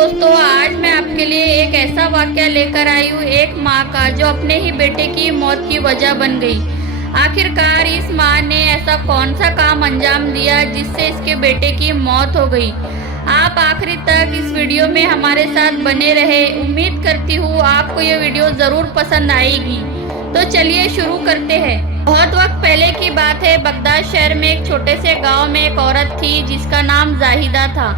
दोस्तों, आज मैं आपके लिए एक ऐसा वाकया लेकर आई हूँ, एक माँ का जो अपने ही बेटे की मौत की वजह बन गई। आखिरकार इस माँ ने ऐसा कौन सा काम अंजाम दिया जिससे इसके बेटे की मौत हो गई। आप आखिरी तक इस वीडियो में हमारे साथ बने रहे। उम्मीद करती हूँ आपको ये वीडियो ज़रूर पसंद आएगी। तो चलिए शुरू करते हैं। बहुत वक्त पहले की बात है। बगदाद शहर में एक छोटे से गांव में एक औरत थी जिसका नाम जाहिदा था।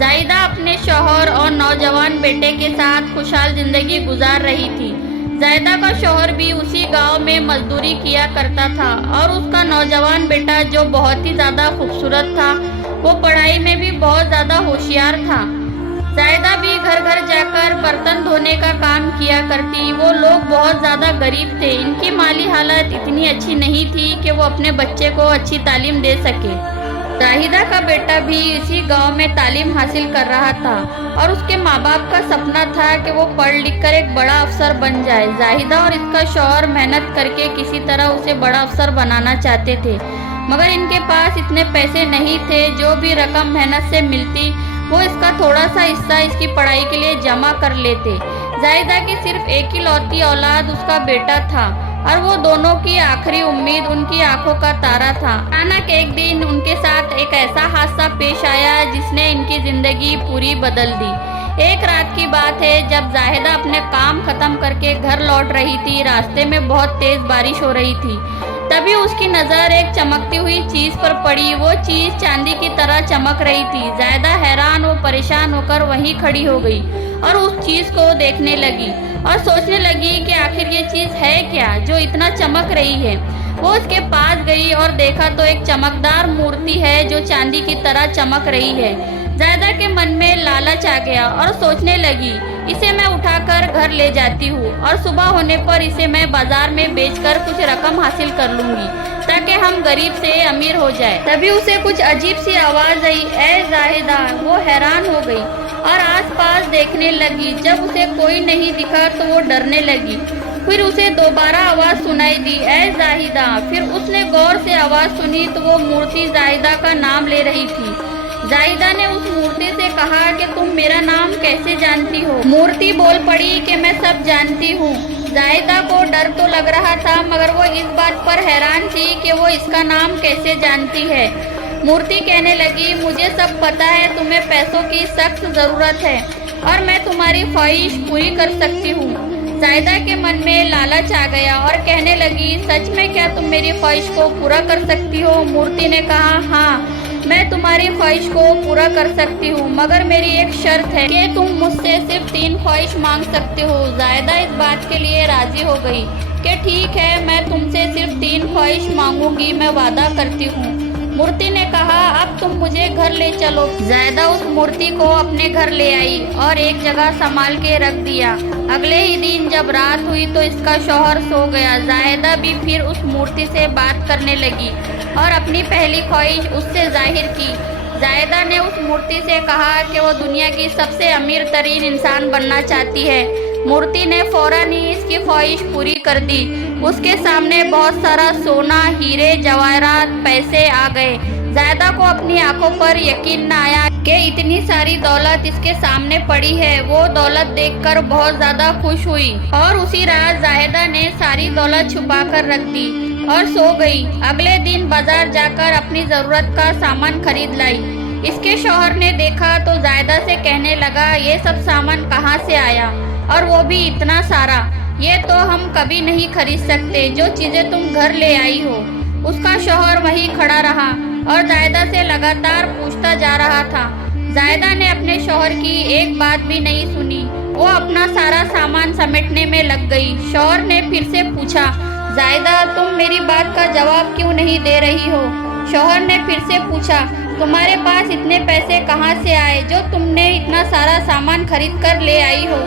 जाहिदा अपने शौहर और नौजवान बेटे के साथ खुशहाल जिंदगी गुजार रही थी। जाहिदा का शौहर भी उसी गांव में मजदूरी किया करता था और उसका नौजवान बेटा जो बहुत ही ज़्यादा खूबसूरत था, वो पढ़ाई में भी बहुत ज़्यादा होशियार था। जाहिदा भी घर घर जाकर बर्तन धोने का काम किया करती। वो लोग बहुत ज़्यादा गरीब थे। इनकी माली हालत इतनी अच्छी नहीं थी कि वो अपने बच्चे को अच्छी तालीम दे सके। जाहिदा का बेटा भी इसी गांव में तालीम हासिल कर रहा था और उसके माँ बाप का सपना था कि वो पढ़ लिख कर एक बड़ा अफसर बन जाए। जाहिदा और इसका शौहर मेहनत करके किसी तरह उसे बड़ा अफसर बनाना चाहते थे, मगर इनके पास इतने पैसे नहीं थे। जो भी रकम मेहनत से मिलती वो इसका थोड़ा सा हिस्सा इसकी पढ़ाई के लिए जमा कर लेते। जाहिदा की सिर्फ एक ही लौती औलाद उसका बेटा था और वो दोनों की आखिरी उम्मीद, उनकी आंखों का तारा था। अचानक एक दिन उनके साथ एक ऐसा हादसा पेश आया जिसने इनकी जिंदगी पूरी बदल दी। एक रात की बात है, जब जाहिदा अपने काम खत्म करके घर लौट रही थी। रास्ते में बहुत तेज बारिश हो रही थी। तभी उसकी नज़र एक चमकती हुई चीज़ पर पड़ी। वो चीज़ चांदी की तरह चमक रही थी। जाहिदा हैरान और परेशान होकर वहीं खड़ी हो गई और उस चीज़ को देखने लगी और सोचने लगी कि आखिर ये चीज़ है क्या जो इतना चमक रही है। वो उसके पास गई और देखा तो एक चमकदार मूर्ति है जो चांदी की तरह चमक रही है। जाहिदा के मन में लालच आ गया और सोचने लगी, इसे मैं उठाकर घर ले जाती हूँ और सुबह होने पर इसे मैं बाजार में बेचकर कुछ रकम हासिल कर लूँगी ताकि हम गरीब से अमीर हो जाए। तभी उसे कुछ अजीब सी आवाज़ आई, ए जाहिदा। वो हैरान हो गई और आसपास देखने लगी। जब उसे कोई नहीं दिखा तो वो डरने लगी। फिर उसे दोबारा आवाज़ सुनाई दी, ए जाहिदा। फिर उसने गौर से आवाज़ सुनी तो वो मूर्ति जाहिदा का नाम ले रही थी। जाहिदा ने उस मूर्ति से कहा कि तुम मेरा नाम कैसे जानती हो। मूर्ति बोल पड़ी कि मैं सब जानती हूँ। जाहिदा को डर तो लग रहा था, मगर वो इस बात पर हैरान थी कि वो इसका नाम कैसे जानती है। मूर्ति कहने लगी, मुझे सब पता है, तुम्हें पैसों की सख्त ज़रूरत है और मैं तुम्हारी ख्वाहिश पूरी कर सकती हूँ। जाहिदा के मन में लालच आ गया और कहने लगी, सच में क्या तुम मेरी ख्वाहिश को पूरा कर सकती हो? मूर्ति ने कहा, हाँ, मैं तुम्हारी ख्वाहिश को पूरा कर सकती हूँ, मगर मेरी एक शर्त है कि तुम मुझसे सिर्फ 3 ख्वाहिश मांग सकते हो। जाहिदा इस बात के लिए राजी हो गई कि ठीक है, मैं तुमसे सिर्फ 3 ख्वाहिश मांगूंगी, मैं वादा करती हूँ। मूर्ति ने कहा, अब तुम मुझे घर ले चलो। जाहिदा उस मूर्ति को अपने घर ले आई और एक जगह संभाल के रख दिया। अगले ही दिन जब रात हुई तो इसका शौहर सो गया। जाहिदा भी फिर उस मूर्ति से बात करने लगी और अपनी पहली ख्वाहिश उससे जाहिर की। जाहिदा ने उस मूर्ति से कहा कि वो दुनिया की सबसे अमीर तरीन इंसान बनना चाहती है। मूर्ति ने फौरन ही इसकी ख्वाहिश पूरी कर दी। उसके सामने बहुत सारा सोना, हीरे, जवाहरात, पैसे आ गए। जाहिदा को अपनी आंखों पर यकीन न आया कि इतनी सारी दौलत इसके सामने पड़ी है। वो दौलत देखकर बहुत ज़्यादा खुश हुई और उसी रात जाहिदा ने सारी दौलत छुपा कर रख दी और सो गई। अगले दिन बाजार जाकर अपनी ज़रूरत का सामान खरीद लाई। इसके शौहर ने देखा तो जाहिदा से कहने लगा, ये सब सामान कहाँ से आया और वो भी इतना सारा? ये तो हम कभी नहीं खरीद सकते। जो चीज़ें तुम घर ले आई हो। उसका शौहर वहीं खड़ा रहा और जाहिदा से लगातार पूछता जा रहा था। जाहिदा ने अपने शौहर की एक बात भी नहीं सुनी। वो अपना सारा सामान समेटने में लग गई। शौहर ने फिर से पूछा, जाहिदा, तुम मेरी बात का जवाब क्यों नहीं दे रही हो? शौहर ने फिर से पूछा, तुम्हारे पास इतने पैसे कहाँ से आए जो तुमने इतना सारा सामान खरीद कर ले आई हो?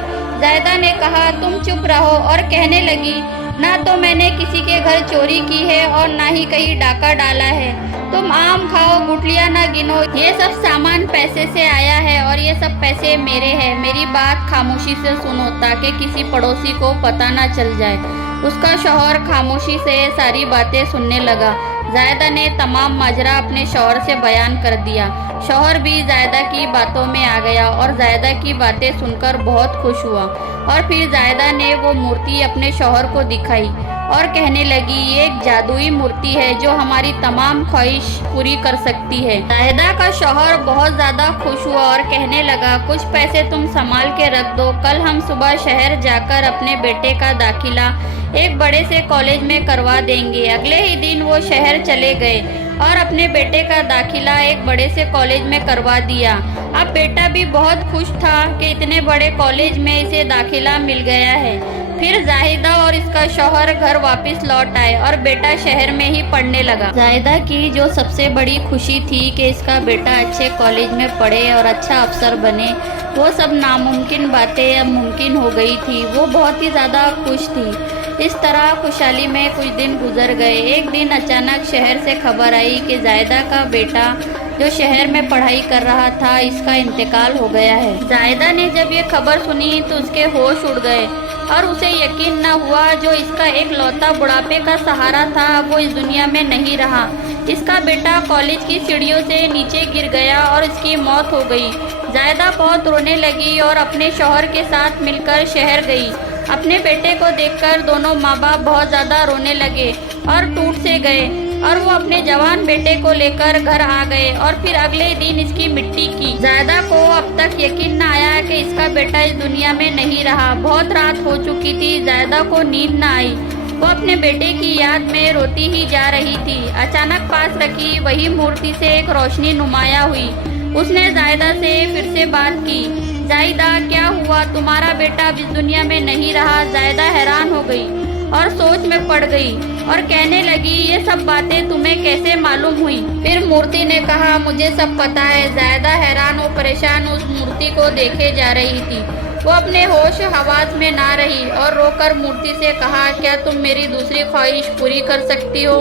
जाहिदा ने कहा, तुम चुप रहो, और कहने लगी, ना तो मैंने किसी के घर चोरी की है और ना ही कहीं डाका डाला है। तुम आम खाओ, गुठलियाँ ना गिनो। ये सब सामान पैसे से आया है और ये सब पैसे मेरे हैं। मेरी बात खामोशी से सुनो ताकि किसी पड़ोसी को पता ना चल जाए। उसका शौहर खामोशी से सारी बातें सुनने लगा। जायदा ने तमाम माजरा अपने शौहर से बयान कर दिया। शौहर भी जायदा की बातों में आ गया और जायदा की बातें सुनकर बहुत खुश हुआ। और फिर जायदा ने वो मूर्ति अपने शौहर को दिखाई और कहने लगी, ये एक जादुई मूर्ति है जो हमारी तमाम ख्वाहिश पूरी कर सकती है। जायदा का शौहर बहुत ज़्यादा खुश हुआ और कहने लगा, कुछ पैसे तुम संभाल के रख दो, कल हम सुबह शहर जाकर अपने बेटे का दाखिला एक बड़े से कॉलेज में करवा देंगे। अगले ही दिन वो शहर चले गए और अपने बेटे का दाखिला एक बड़े से कॉलेज में करवा दिया। अब बेटा भी बहुत खुश था कि इतने बड़े कॉलेज में इसे दाखिला मिल गया है। फिर जाहिदा और इसका शौहर घर वापस लौट आए और बेटा शहर में ही पढ़ने लगा। जाहिदा की जो सबसे बड़ी खुशी थी कि इसका बेटा अच्छे कॉलेज में पढ़े और अच्छा अफसर बने, वो सब नामुमकिन बातें अब मुमकिन हो गई थी। वो बहुत ही ज़्यादा खुश थी। इस तरह खुशहाली में कुछ दिन गुजर गए। एक दिन अचानक शहर से खबर आई कि जायदा का बेटा जो शहर में पढ़ाई कर रहा था, इसका इंतकाल हो गया है। जायदा ने जब ये खबर सुनी तो उसके होश उड़ गए और उसे यकीन न हुआ जो इसका एक लौता बुढ़ापे का सहारा था वो इस दुनिया में नहीं रहा। इसका बेटा कॉलेज की सीढ़ियों से नीचे गिर गया और इसकी मौत हो गई। जायदा बहुत रोने लगी और अपने शौहर के साथ मिलकर शहर गई। अपने बेटे को देखकर दोनों माँ बाप बहुत ज़्यादा रोने लगे और टूट से गए और वो अपने जवान बेटे को लेकर घर आ गए और फिर अगले दिन इसकी मिट्टी की। जायदा को अब तक यकीन न आया कि इसका बेटा इस दुनिया में नहीं रहा। बहुत रात हो चुकी थी, जायदा को नींद न आई। वो अपने बेटे की याद में रोती ही जा रही थी। अचानक पास रखी वही मूर्ति से एक रोशनी नुमाया हुई। उसने जायदा से फिर से बात की, जायदा क्या हुआ, तुम्हारा बेटा अब इस दुनिया में नहीं रहा। जायदा हैरान हो गई और सोच में पड़ गई और कहने लगी, ये सब बातें तुम्हें कैसे मालूम हुई? फिर मूर्ति ने कहा, मुझे सब पता है। जायदा हैरान और परेशान उस मूर्ति को देखे जा रही थी। वो अपने होश हवास में ना रही और रोकर मूर्ति से कहा, क्या तुम मेरी दूसरी ख्वाहिश पूरी कर सकती हो?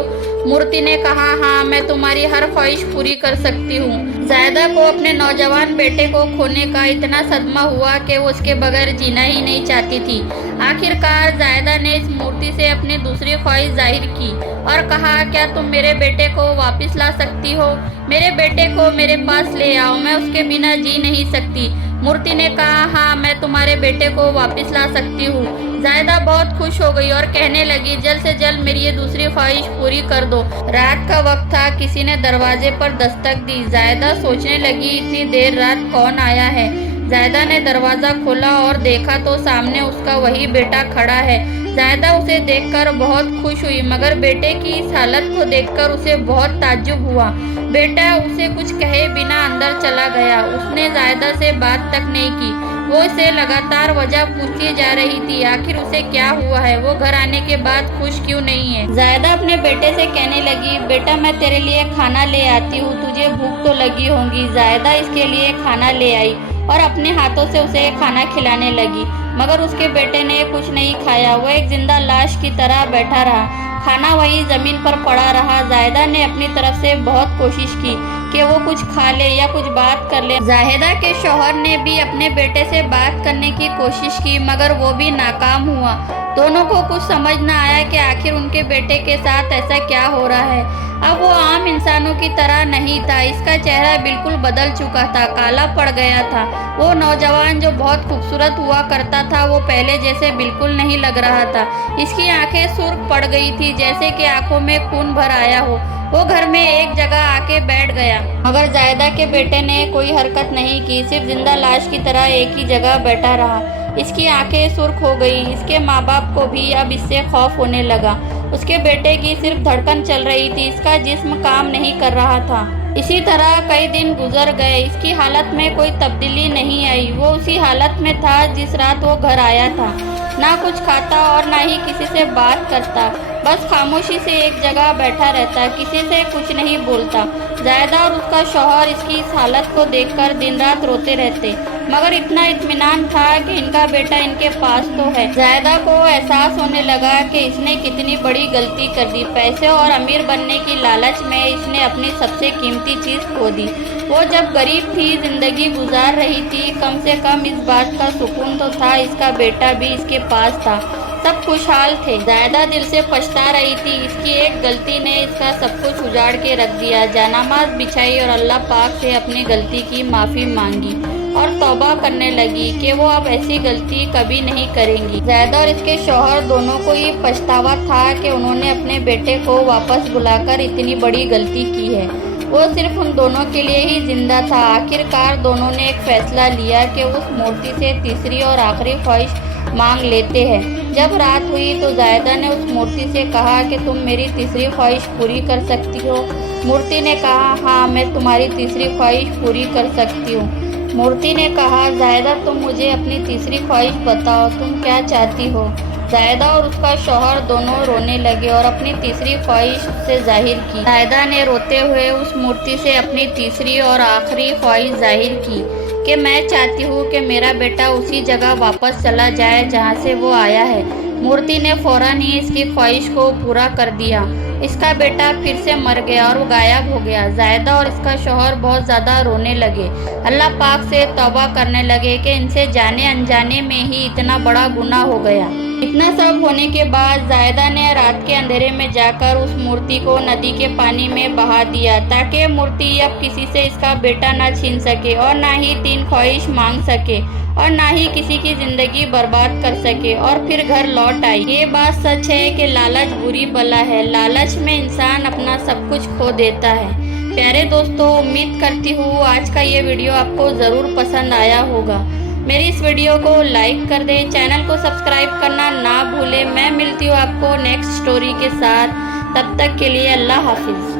मूर्ति ने कहा, हाँ, मैं तुम्हारी हर ख्वाहिश पूरी कर सकती हूँ। जायदा को अपने नौजवान बेटे को खोने का इतना सदमा हुआ कि वो उसके बगैर जीना ही नहीं चाहती थी। आखिरकार जायदा ने इस मूर्ति से अपनी दूसरी ख्वाहिश जाहिर की और कहा, क्या तुम मेरे बेटे को वापस ला सकती हो? मेरे बेटे को मेरे पास ले आओ, मैं उसके बिना जी नहीं सकती। मूर्ति ने कहा, हाँ, मैं तुम्हारे बेटे को वापस ला सकती हूँ। जायदा बहुत खुश हो गई और कहने लगी, जल्द से जल्द मेरी ये दूसरी ख्वाहिश पूरी कर दो। रात का वक्त था, किसी ने दरवाजे पर दस्तक दी। जायदा सोचने लगी, इतनी देर रात कौन आया है? जायदा ने दरवाज़ा खोला और देखा तो सामने उसका वही बेटा खड़ा है। जायदा उसे देखकर बहुत खुश हुई, मगर बेटे की इस हालत को देखकर उसे बहुत ताज्जुब हुआ। बेटा उसे कुछ कहे बिना अंदर चला गया। उसने जायदा से बात तक नहीं की। वो इसे लगातार वजह पूछती जा रही थी, आखिर उसे क्या हुआ है, वो घर आने के बाद खुश क्यों नहीं है। जायदा अपने बेटे से कहने लगी, बेटा मैं तेरे लिए खाना ले आती हूँ, तुझे भूख तो लगी होगी। जायदा इसके लिए खाना ले आई और अपने हाथों से उसे खाना खिलाने लगी, मगर उसके बेटे ने कुछ नहीं खाया। वो एक जिंदा लाश की तरह बैठा रहा। खाना वहीं ज़मीन पर पड़ा रहा। जायदा ने अपनी तरफ से बहुत कोशिश की कि वो कुछ खा ले या कुछ बात कर ले। जाहिदा के शौहर ने भी अपने बेटे से बात करने की कोशिश की, मगर वो भी नाकाम हुआ। दोनों को कुछ समझ न आया कि आखिर उनके बेटे के साथ ऐसा क्या हो रहा है। अब वो आम इंसानों की तरह नहीं था। इसका चेहरा बिल्कुल बदल चुका था, काला पड़ गया था। वो नौजवान जो बहुत खूबसूरत हुआ करता था, वो पहले जैसे बिल्कुल नहीं लग रहा था। इसकी आंखें सुर्ख पड़ गई थी, जैसे कि आंखों में खून भर आया हो। वो घर में एक जगह आके बैठ गया, मगर जायदा के बेटे ने कोई हरकत नहीं की, सिर्फ जिंदा लाश की तरह एक ही जगह बैठा रहा। इसकी आंखें सुर्ख हो गई। इसके माँ बाप को भी अब इससे खौफ होने लगा। उसके बेटे की सिर्फ धड़कन चल रही थी, इसका जिस्म काम नहीं कर रहा था। इसी तरह कई दिन गुजर गए। इसकी हालत में कोई तब्दीली नहीं आई। वो उसी हालत में था जिस रात वो घर आया था। ना कुछ खाता और ना ही किसी से बात करता, बस खामोशी से एक जगह बैठा रहता, किसी से कुछ नहीं बोलता। जायदा और उसका शौहर इसकी इस हालत को देखकर दिन रात रोते रहते, मगर इतना इत्मीनान था कि इनका बेटा इनके पास तो है। जायदा को एहसास होने लगा कि इसने कितनी बड़ी गलती कर दी। पैसे और अमीर बनने की लालच में इसने अपनी सबसे कीमती चीज़ खो दी। वो जब गरीब थी, जिंदगी गुजार रही थी, कम से कम इस बात का सुकून तो था इसका बेटा भी इसके पास था। सब खुशहाल थे। जायदा दिल से पछता रही थी, इसकी एक गलती ने इसका सब कुछ उजाड़ के रख दिया। जानामाज बिछाई और अल्लाह पाक से अपनी गलती की माफ़ी मांगी और तौबा करने लगी कि वो अब ऐसी गलती कभी नहीं करेंगी। जायदा और इसके शौहर दोनों को ये पछतावा था कि उन्होंने अपने बेटे को वापस बुलाकर इतनी बड़ी गलती की है। वो सिर्फ उन दोनों के लिए ही जिंदा था। आखिरकार दोनों ने एक फैसला लिया कि उस मूर्ति से तीसरी और आखिरी ख्वाहिश मांग लेते हैं। जब रात हुई तो जायदा ने उस मूर्ति से कहा कि तुम मेरी तीसरी ख्वाहिश पूरी कर सकती हो। मूर्ति ने कहा, हाँ, मैं तुम्हारी तीसरी ख्वाहिश पूरी कर सकती हूँ। मूर्ति ने कहा, जायदा तुम मुझे अपनी तीसरी ख्वाहिश बताओ, तुम क्या चाहती हो। जायदा और उसका शौहर दोनों रोने लगे और अपनी तीसरी ख्वाहिश से जाहिर की। जायदा ने रोते हुए उस मूर्ति से अपनी तीसरी और आखिरी ख्वाहिश जाहिर की कि मैं चाहती हूँ कि मेरा बेटा उसी जगह वापस चला जाए जहाँ से वो आया है। मूर्ति ने फौरन ही इसकी ख्वाहिश को पूरा कर दिया। इसका बेटा फिर से मर गया और वो गायब हो गया। जायदा और इसका शौहर बहुत ज़्यादा रोने लगे, अल्लाह पाक से तौबा करने लगे कि इनसे जाने अनजाने में ही इतना बड़ा गुनाह हो गया। इतना सब होने के बाद जायदा ने रात के अंधेरे में जाकर उस मूर्ति को नदी के पानी में बहा दिया ताकि मूर्ति अब किसी से इसका बेटा ना छीन सके और ना ही तीन ख्वाहिश मांग सके और ना ही किसी की जिंदगी बर्बाद कर सके और फिर घर लौट आई। ये बात सच है कि लालच बुरी बला है। लालच में इंसान अपना सब कुछ खो देता है। प्यारे दोस्तों, उम्मीद करती हूँ आज का ये वीडियो आपको ज़रूर पसंद आया होगा। मेरी इस वीडियो को लाइक कर दें, चैनल को सब्सक्राइब करना ना भूलें। मैं मिलती हूँ आपको नेक्स्ट स्टोरी के साथ। तब तक के लिए अल्लाह हाफिज़।